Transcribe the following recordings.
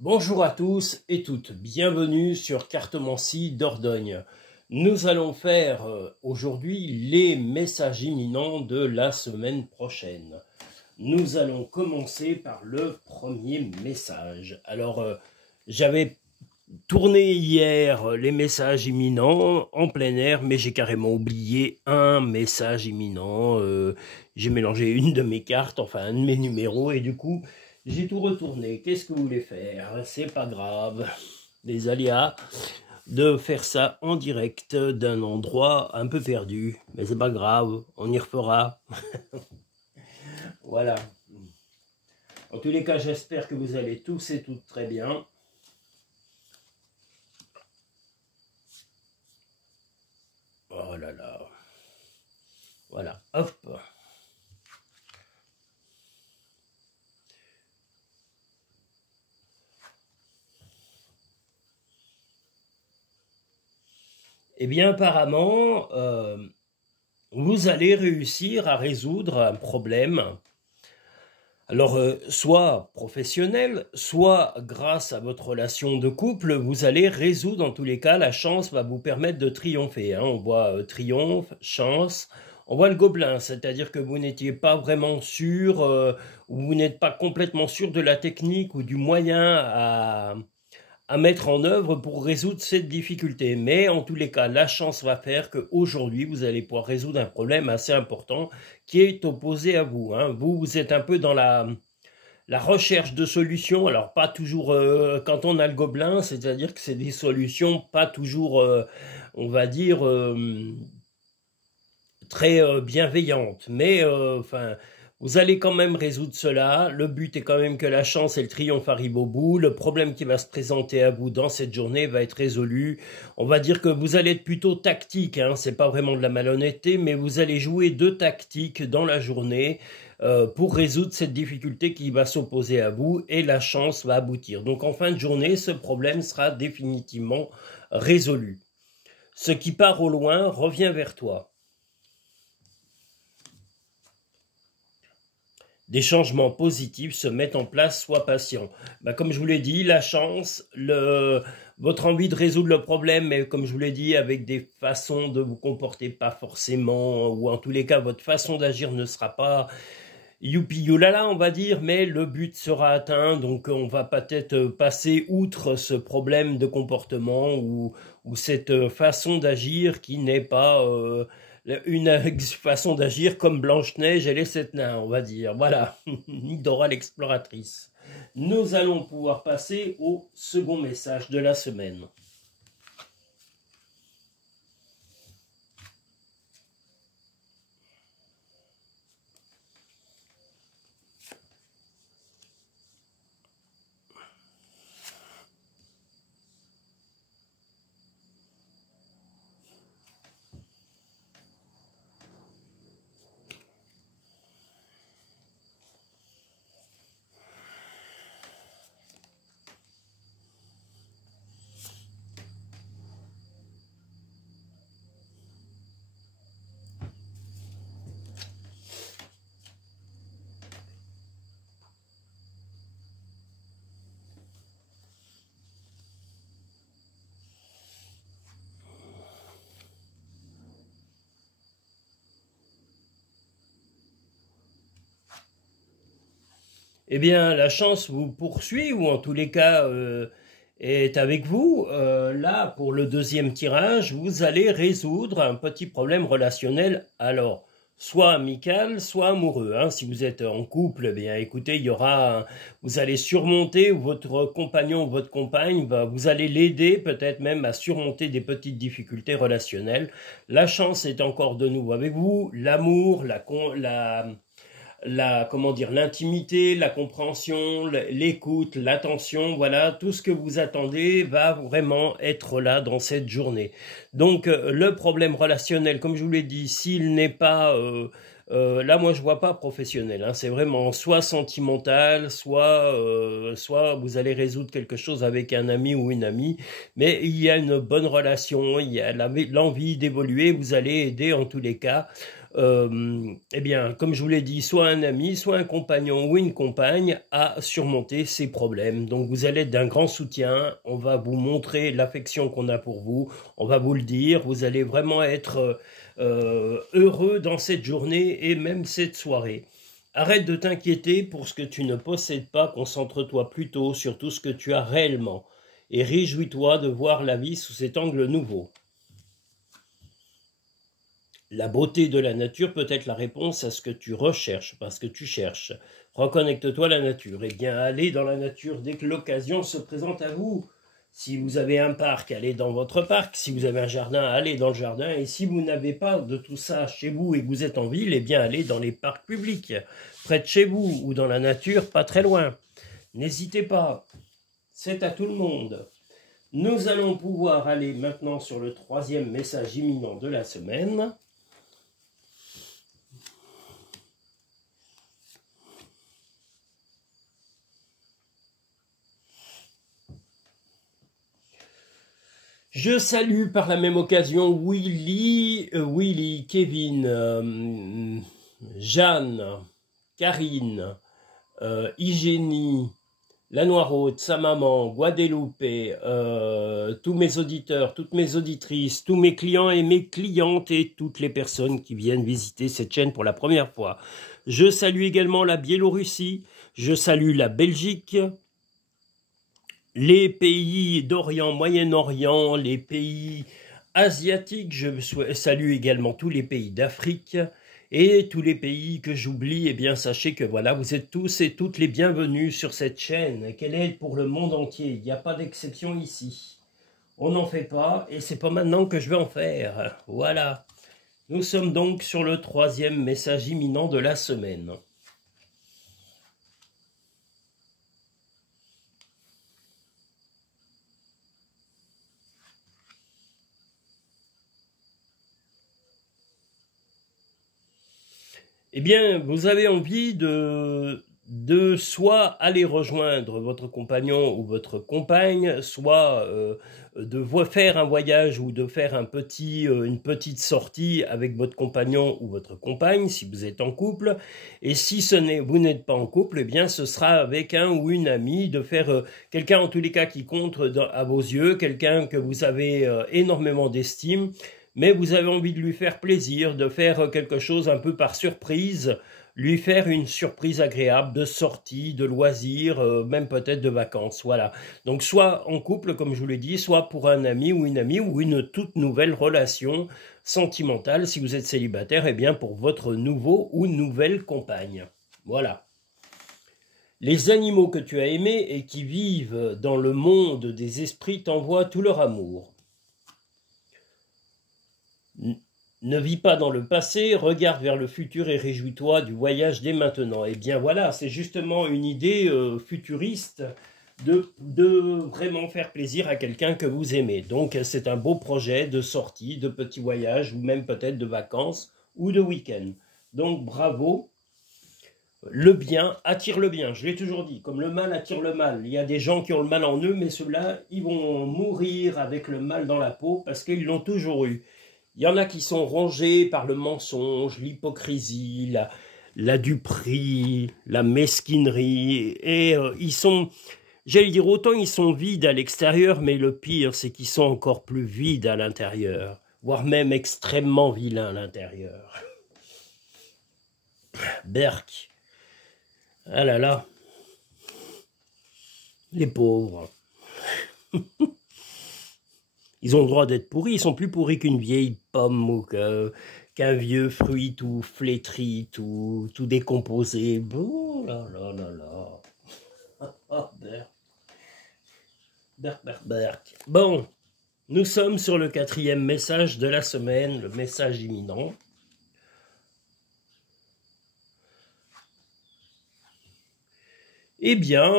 Bonjour à tous et toutes, bienvenue sur Cartomancie Dordogne. Nous allons faire aujourd'hui les messages imminents de la semaine prochaine. Nous allons commencer par le premier message. Alors, j'avais tourné hier les messages imminents en plein air, mais j'ai carrément oublié un message imminent. J'ai mélangé une de mes cartes, enfin un de mes numéros, et du coup, j'ai tout retourné. Qu'est-ce que vous voulez faire? C'est pas grave. Les aléas de faire ça en direct d'un endroit un peu perdu. Mais c'est pas grave, on y refera. Voilà. En tous les cas, j'espère que vous allez tous et toutes très bien. Oh là là. Voilà, hop. Eh bien, apparemment, vous allez réussir à résoudre un problème. Alors, soit professionnel, soit grâce à votre relation de couple, vous allez résoudre, en tous les cas, la chance va vous permettre de triompher. Hein. On voit triomphe, chance, on voit le gobelin, c'est-à-dire que vous n'étiez pas vraiment sûr, ou vous n'êtes pas complètement sûr de la technique ou du moyen à mettre en œuvre pour résoudre cette difficulté. Mais en tous les cas, la chance va faire qu'aujourd'hui, vous allez pouvoir résoudre un problème assez important qui est opposé à vous. Hein. Vous êtes un peu dans la recherche de solutions. Alors, pas toujours quand on a le gobelin, c'est-à-dire que c'est des solutions pas toujours, on va dire, très bienveillantes. Mais, enfin... vous allez quand même résoudre cela. Le but est quand même que la chance et le triomphe arrivent au bout. Le problème qui va se présenter à vous dans cette journée va être résolu. On va dire que vous allez être plutôt tactique. Hein. C'est pas vraiment de la malhonnêteté, mais vous allez jouer de tactique dans la journée pour résoudre cette difficulté qui va s'opposer à vous et la chance va aboutir. Donc en fin de journée, ce problème sera définitivement résolu. Ce qui part au loin revient vers toi. Des changements positifs se mettent en place, sois patient. Comme je vous l'ai dit, la chance, votre envie de résoudre le problème, mais comme je vous l'ai dit, avec des façons de vous comporter pas forcément, ou en tous les cas, votre façon d'agir ne sera pas youpi youlala, on va dire, mais le but sera atteint, donc on va peut-être passer outre ce problème de comportement ou cette façon d'agir qui n'est pas... une façon d'agir comme Blanche-Neige et les sept nains, on va dire. Voilà, Dora l'exploratrice. Nous allons pouvoir passer au second message de la semaine. Eh bien, la chance vous poursuit, ou en tous les cas est avec vous. Là, pour le deuxième tirage, vous allez résoudre un petit problème relationnel. Alors, soit amical, soit amoureux. Hein. Si vous êtes en couple, eh bien, écoutez, il y aura, vous allez surmonter, votre compagnon ou votre compagne, vous allez l'aider peut-être même à surmonter des petites difficultés relationnelles. La chance est encore de nouveau avec vous. L'amour, comment dire, l'intimité, la compréhension, l'écoute, l'attention, voilà, tout ce que vous attendez va vraiment être là dans cette journée. Donc, le problème relationnel, comme je vous l'ai dit, s'il n'est pas... là, moi, je vois pas professionnel. Hein, c'est vraiment soit sentimental, soit vous allez résoudre quelque chose avec un ami ou une amie. Mais il y a une bonne relation, il y a l'envie d'évoluer. Vous allez aider en tous les cas eh bien, comme je vous l'ai dit, soit un ami, soit un compagnon ou une compagne à surmonter ces problèmes. Donc vous allez être d'un grand soutien, on va vous montrer l'affection qu'on a pour vous, on va vous le dire, vous allez vraiment être heureux dans cette journée et même cette soirée. Arrête de t'inquiéter pour ce que tu ne possèdes pas, concentre-toi plutôt sur tout ce que tu as réellement et réjouis-toi de voir la vie sous cet angle nouveau. La beauté de la nature peut être la réponse à ce que tu recherches, parce que tu cherches. Reconnecte-toi à la nature. Eh bien, allez dans la nature dès que l'occasion se présente à vous. Si vous avez un parc, allez dans votre parc. Si vous avez un jardin, allez dans le jardin. Et si vous n'avez pas de tout ça chez vous et que vous êtes en ville, eh bien, allez dans les parcs publics, près de chez vous, ou dans la nature, pas très loin. N'hésitez pas, c'est à tout le monde. Nous allons pouvoir aller maintenant sur le troisième message imminent de la semaine. Je salue par la même occasion Willy, Kevin, Jeanne, Karine, Hygiénie, La Noiraude, sa maman, Guadeloupe, tous mes auditeurs, toutes mes auditrices, tous mes clients et mes clientes et toutes les personnes qui viennent visiter cette chaîne pour la première fois. Je salue également la Biélorussie, je salue la Belgique, les pays d'Orient, Moyen-Orient, les pays asiatiques, je salue également tous les pays d'Afrique et tous les pays que j'oublie. Eh bien, sachez que voilà, vous êtes tous et toutes les bienvenus sur cette chaîne, qu'elle est pour le monde entier. Il n'y a pas d'exception ici. On n'en fait pas et c'est pas maintenant que je vais en faire. Voilà. Nous sommes donc sur le troisième message imminent de la semaine. Eh bien, vous avez envie de soit aller rejoindre votre compagnon ou votre compagne, soit de faire un voyage ou de faire une petite sortie avec votre compagnon ou votre compagne, si vous êtes en couple. Et si vous n'êtes pas en couple, eh bien, ce sera avec un ou une amie, de faire quelqu'un en tous les cas qui compte à vos yeux, quelqu'un que vous avez énormément d'estime, mais vous avez envie de lui faire plaisir, de faire quelque chose un peu par surprise, lui faire une surprise agréable de sortie, de loisirs, même peut-être de vacances, voilà. Donc soit en couple, comme je vous l'ai dit, soit pour un ami ou une toute nouvelle relation sentimentale. Si vous êtes célibataire, eh bien pour votre nouveau ou nouvelle compagne. Voilà. Les animaux que tu as aimés et qui vivent dans le monde des esprits t'envoient tout leur amour. Ne vis pas dans le passé, regarde vers le futur et réjouis-toi du voyage dès maintenant. Eh bien voilà, c'est justement une idée futuriste de vraiment faire plaisir à quelqu'un que vous aimez. Donc c'est un beau projet de sortie, de petit voyage ou même peut-être de vacances ou de week-end. Donc bravo. Le bien attire le bien, je l'ai toujours dit, comme le mal attire le mal. Il y a des gens qui ont le mal en eux, mais ceux-là, ils vont mourir avec le mal dans la peau parce qu'ils l'ont toujours eu. Il y en a qui sont rongés par le mensonge, l'hypocrisie, la duperie, la mesquinerie. Et ils sont, j'allais dire, autant ils sont vides à l'extérieur, mais le pire, c'est qu'ils sont encore plus vides à l'intérieur, voire même extrêmement vilains à l'intérieur. Berk. Ah là là. Les pauvres. Ils ont le droit d'être pourris, ils sont plus pourris qu'une vieille pomme ou qu'un vieux fruit tout flétri, tout décomposé. Oh là là là là. Oh, Berk. Bon, nous sommes sur le quatrième message de la semaine, le message imminent. Eh bien,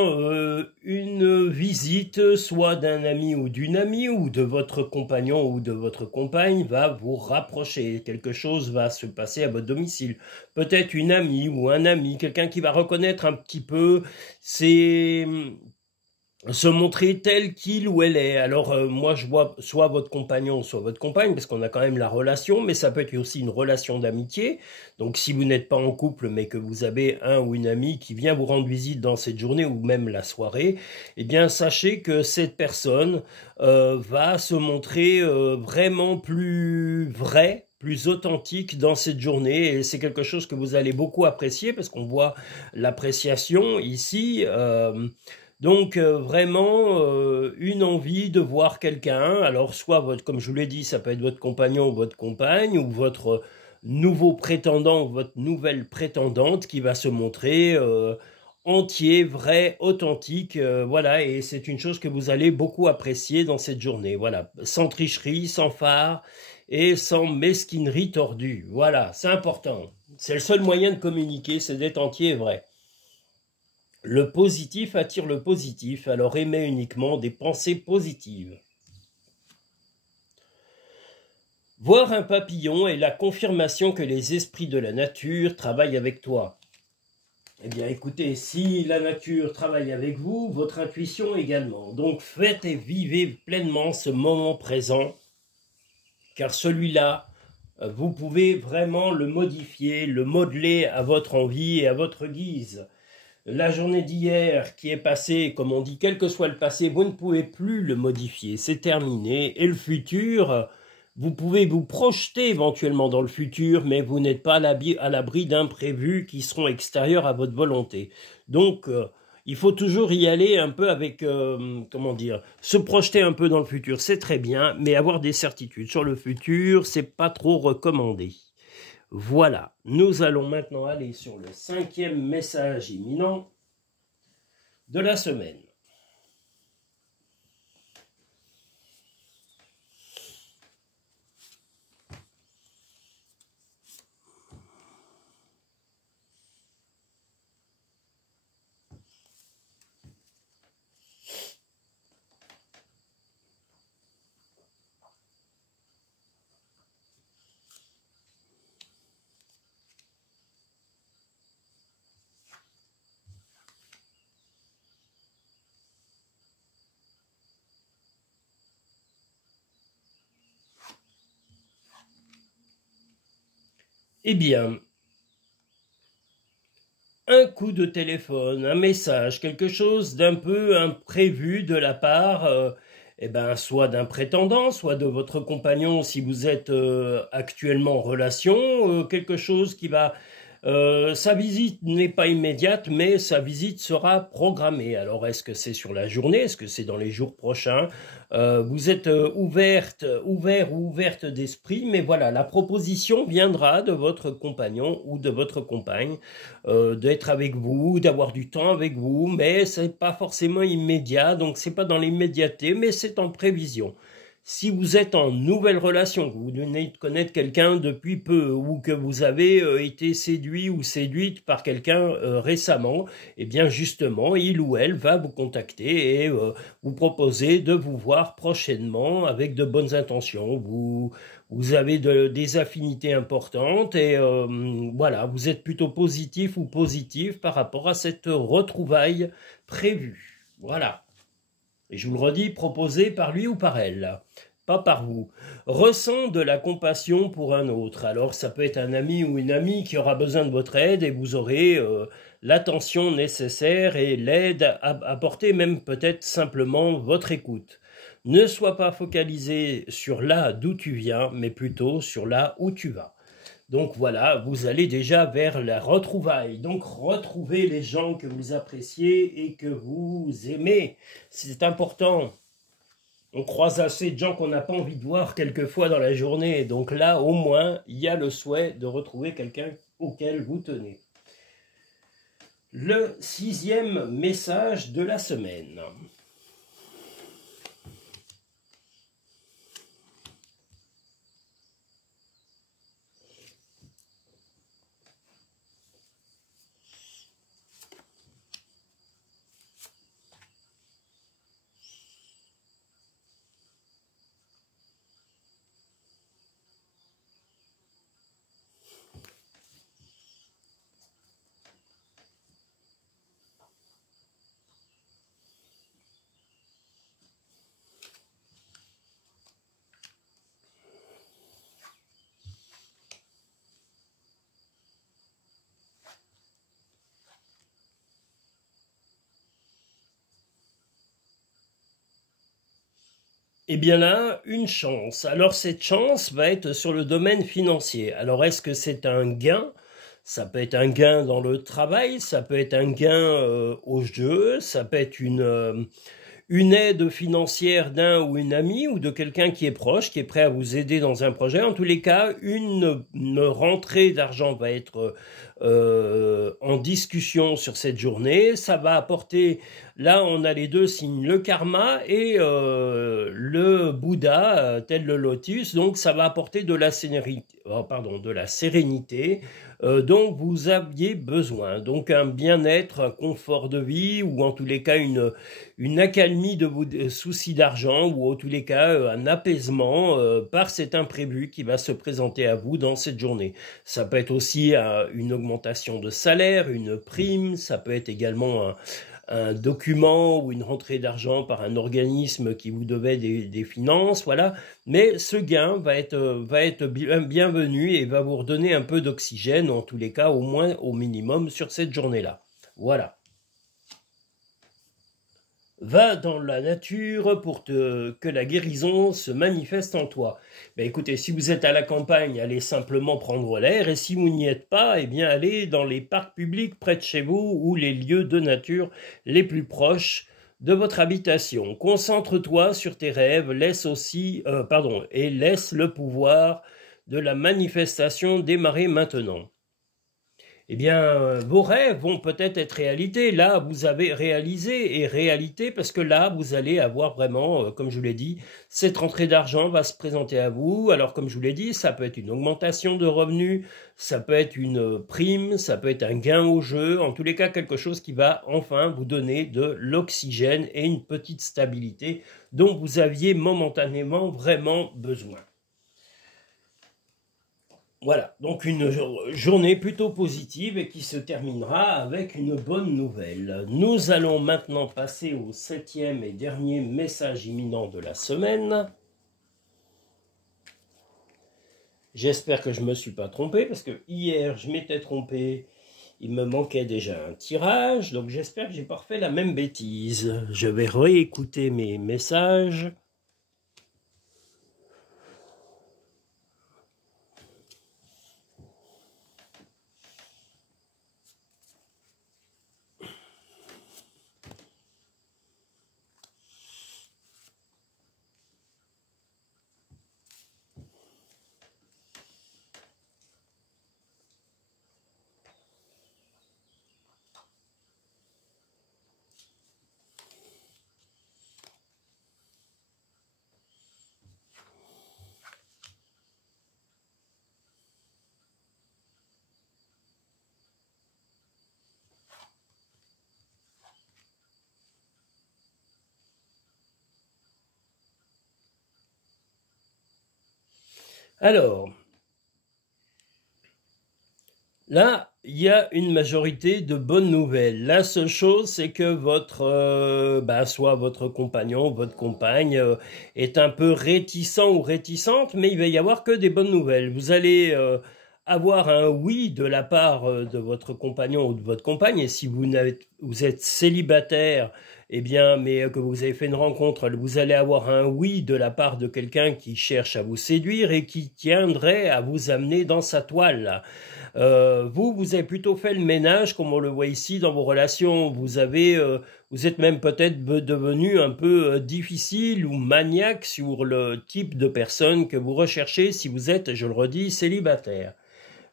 une visite soit d'un ami ou d'une amie ou de votre compagnon ou de votre compagne va vous rapprocher. Quelque chose va se passer à votre domicile. Peut-être une amie ou un ami, quelqu'un qui va reconnaître un petit peu se montrer tel qu'il ou elle est. Alors moi je vois soit votre compagnon, soit votre compagne, parce qu'on a quand même la relation, mais ça peut être aussi une relation d'amitié. Donc si vous n'êtes pas en couple, mais que vous avez un ou une amie qui vient vous rendre visite dans cette journée ou même la soirée, eh bien sachez que cette personne va se montrer vraiment plus vraie, plus authentique dans cette journée, et c'est quelque chose que vous allez beaucoup apprécier parce qu'on voit l'appréciation ici. Donc vraiment une envie de voir quelqu'un, alors soit votre, comme je vous l'ai dit, ça peut être votre compagnon ou votre compagne, ou votre nouveau prétendant ou votre nouvelle prétendante qui va se montrer entier, vrai, authentique, voilà, et c'est une chose que vous allez beaucoup apprécier dans cette journée, voilà, sans tricherie, sans phare et sans mesquinerie tordue, voilà, c'est important, c'est le seul moyen de communiquer, c'est d'être entier et vrai. Le positif attire le positif, alors aimez uniquement des pensées positives. Voir un papillon est la confirmation que les esprits de la nature travaillent avec toi. Eh bien écoutez, si la nature travaille avec vous, votre intuition également. Donc faites et vivez pleinement ce moment présent, car celui-là, vous pouvez vraiment le modifier, le modeler à votre envie et à votre guise. La journée d'hier qui est passée, comme on dit, quel que soit le passé, vous ne pouvez plus le modifier, c'est terminé. Et le futur, vous pouvez vous projeter éventuellement dans le futur, mais vous n'êtes pas à l'abri d'imprévus qui seront extérieurs à votre volonté. Donc, il faut toujours y aller un peu avec, comment dire, se projeter un peu dans le futur, c'est très bien, mais avoir des certitudes sur le futur, c'est pas trop recommandé. Voilà, nous allons maintenant aller sur le 5e message imminent de la semaine. Eh bien, un coup de téléphone, un message, quelque chose d'un peu imprévu de la part, eh ben, soit d'un prétendant, soit de votre compagnon si vous êtes actuellement en relation, quelque chose qui va... sa visite n'est pas immédiate, mais sa visite sera programmée. Alors, est-ce que c'est sur la journée? Est-ce que c'est dans les jours prochains? Vous êtes ouvert ou ouverte d'esprit, mais voilà, la proposition viendra de votre compagnon ou de votre compagne d'être avec vous, d'avoir du temps avec vous, mais c'est pas forcément immédiat, donc c'est pas dans l'immédiateté, mais c'est en prévision. Si vous êtes en nouvelle relation, que vous venez de connaître quelqu'un depuis peu, ou que vous avez été séduit ou séduite par quelqu'un récemment, eh bien justement, il ou elle va vous contacter et vous proposer de vous voir prochainement avec de bonnes intentions. Vous avez des affinités importantes et voilà, vous êtes plutôt positif ou positive par rapport à cette retrouvaille prévue. Voilà. Et je vous le redis, proposé par lui ou par elle, pas par vous. Ressent de la compassion pour un autre. Alors ça peut être un ami ou une amie qui aura besoin de votre aide et vous aurez l'attention nécessaire et l'aide apporter, même peut-être simplement votre écoute. Ne sois pas focalisé sur là d'où tu viens, mais plutôt sur là où tu vas. Donc voilà, vous allez déjà vers la retrouvaille. Donc retrouvez les gens que vous appréciez et que vous aimez. C'est important. On croise assez de gens qu'on n'a pas envie de voir quelquefois dans la journée. Donc là, au moins, il y a le souhait de retrouver quelqu'un auquel vous tenez. Le 6e message de la semaine. Eh bien là, une chance. Alors cette chance va être sur le domaine financier. Alors est-ce que c'est un gain? Ça peut être un gain dans le travail, ça peut être un gain au jeu, ça peut être une aide financière d'un ou une amie ou de quelqu'un qui est proche, qui est prêt à vous aider dans un projet. En tous les cas, une rentrée d'argent va être en discussion sur cette journée. Ça va apporter, là on a les deux signes, le karma et le Bouddha, tel le lotus. Donc ça va apporter de la sérénité, dont vous aviez besoin. Donc un bien-être, un confort de vie, ou en tous les cas une accalmie de vos soucis d'argent, ou en tous les cas un apaisement par cet imprévu qui va se présenter à vous dans cette journée. Ça peut être aussi une augmentation de salaire, une prime, ça peut être également un document ou une rentrée d'argent par un organisme qui vous devait des finances, voilà. Mais ce gain va être bienvenu et va vous redonner un peu d'oxygène, en tous les cas, au moins au minimum sur cette journée-là. Voilà. Va dans la nature pour que la guérison se manifeste en toi. Ben écoutez, si vous êtes à la campagne, allez simplement prendre l'air, et si vous n'y êtes pas, eh bien allez dans les parcs publics près de chez vous ou les lieux de nature les plus proches de votre habitation. Concentre-toi sur tes rêves, laisse le pouvoir de la manifestation démarrer maintenant. Eh bien, vos rêves vont peut-être être réalité. Là, vous avez réalisé et réalité parce que là, vous allez avoir vraiment, comme je vous l'ai dit, cette rentrée d'argent va se présenter à vous. Alors, comme je vous l'ai dit, ça peut être une augmentation de revenus, ça peut être une prime, ça peut être un gain au jeu. En tous les cas, quelque chose qui va enfin vous donner de l'oxygène et une petite stabilité dont vous aviez momentanément vraiment besoin. Voilà, donc une journée plutôt positive et qui se terminera avec une bonne nouvelle. Nous allons maintenant passer au 7e et dernier message imminent de la semaine. J'espère que je ne me suis pas trompé, parce que hier je m'étais trompé, il me manquait déjà un tirage, donc j'espère que je n'ai pas refait la même bêtise. Je vais réécouter mes messages. Alors, là, il y a une majorité de bonnes nouvelles. La seule chose, c'est que soit votre compagnon, votre compagne est un peu réticent ou réticente, mais il va y avoir que des bonnes nouvelles. Vous allez avoir un oui de la part de votre compagnon ou de votre compagne, et si vous êtes célibataire, eh bien, mais que vous avez fait une rencontre, vous allez avoir un oui de la part de quelqu'un qui cherche à vous séduire et qui tiendrait à vous amener dans sa toile. Vous avez plutôt fait le ménage, comme on le voit ici, dans vos relations. Vous êtes même peut-être devenu un peu difficile ou maniaque sur le type de personne que vous recherchez si vous êtes, je le redis, célibataire.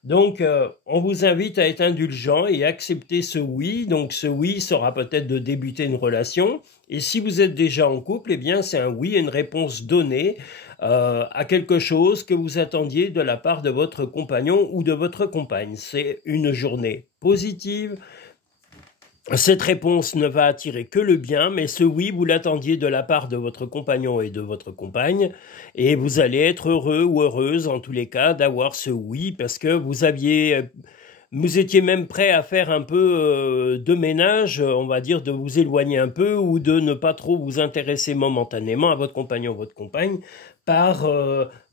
Donc, on vous invite à être indulgent et accepter ce oui. Donc, ce oui sera peut-être de débuter une relation. Et si vous êtes déjà en couple, eh bien, c'est un oui et une réponse donnée à quelque chose que vous attendiez de la part de votre compagnon ou de votre compagne. C'est une journée positive. Cette réponse ne va attirer que le bien, mais ce oui, vous l'attendiez de la part de votre compagnon et de votre compagne, et vous allez être heureux ou heureuse, en tous les cas, d'avoir ce oui, parce que vous étiez même prêt à faire un peu de ménage, on va dire, de vous éloigner un peu, ou de ne pas trop vous intéresser momentanément à votre compagnon ou votre compagne, par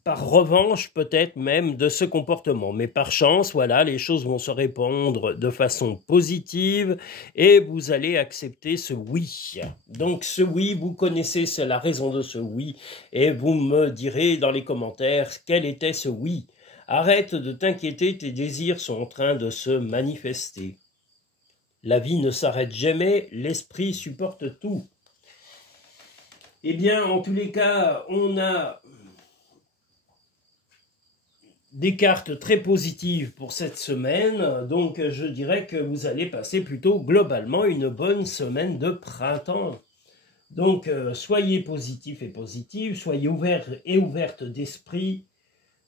par revanche peut-être même de ce comportement. Mais par chance, voilà, les choses vont se répandre de façon positive et vous allez accepter ce oui. Donc ce oui, vous connaissez la raison de ce oui et vous me direz dans les commentaires quel était ce oui. Arrête de t'inquiéter, tes désirs sont en train de se manifester. La vie ne s'arrête jamais, l'esprit supporte tout. Eh bien, en tous les cas, on a des cartes très positives pour cette semaine, donc je dirais que vous allez passer plutôt globalement une bonne semaine de printemps. Donc soyez positifs et positives, soyez ouverts et ouvertes d'esprit,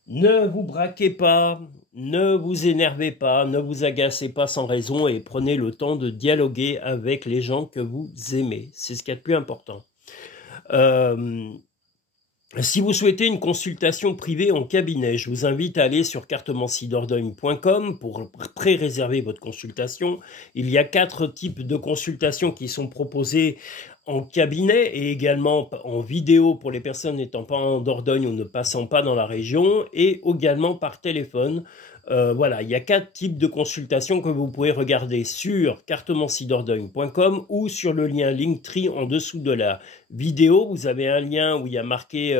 ne vous braquez pas, ne vous énervez pas, ne vous agacez pas sans raison et prenez le temps de dialoguer avec les gens que vous aimez, c'est ce qu'il y a de plus important. Si vous souhaitez une consultation privée en cabinet, je vous invite à aller sur cartomanciedordogne.com pour pré-réserver votre consultation. Il y a 4 types de consultations qui sont proposées en cabinet et également en vidéo pour les personnes n'étant pas en Dordogne ou ne passant pas dans la région et également par téléphone. Voilà, il y a 4 types de consultations que vous pouvez regarder sur cartomanciedordogne.com ou sur le lien Linktree en dessous de la vidéo. Vous avez un lien où il y a marqué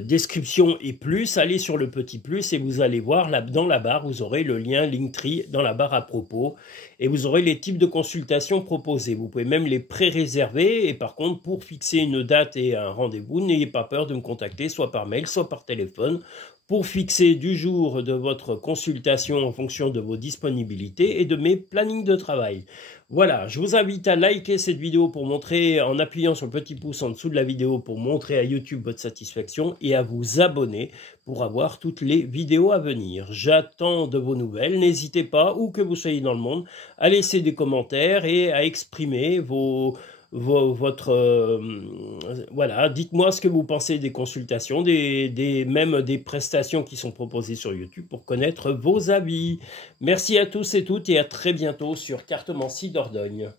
description et plus. Allez sur le petit plus et vous allez voir là, dans la barre, vous aurez le lien Linktree dans la barre à propos et vous aurez les types de consultations proposées. Vous pouvez même les pré-réserver et par contre, pour fixer une date et un rendez-vous, n'ayez pas peur de me contacter soit par mail, soit par téléphone, pour fixer du jour de votre consultation en fonction de vos disponibilités et de mes plannings de travail. Voilà, je vous invite à liker cette vidéo pour montrer, en appuyant sur le petit pouce en dessous de la vidéo pour montrer à YouTube votre satisfaction et à vous abonner pour avoir toutes les vidéos à venir. J'attends de vos nouvelles, n'hésitez pas, où que vous soyez dans le monde, à laisser des commentaires et à exprimer voilà, dites-moi ce que vous pensez des consultations, même des prestations qui sont proposées sur YouTube pour connaître vos avis. Merci à tous et toutes et à très bientôt sur Cartomancie Dordogne.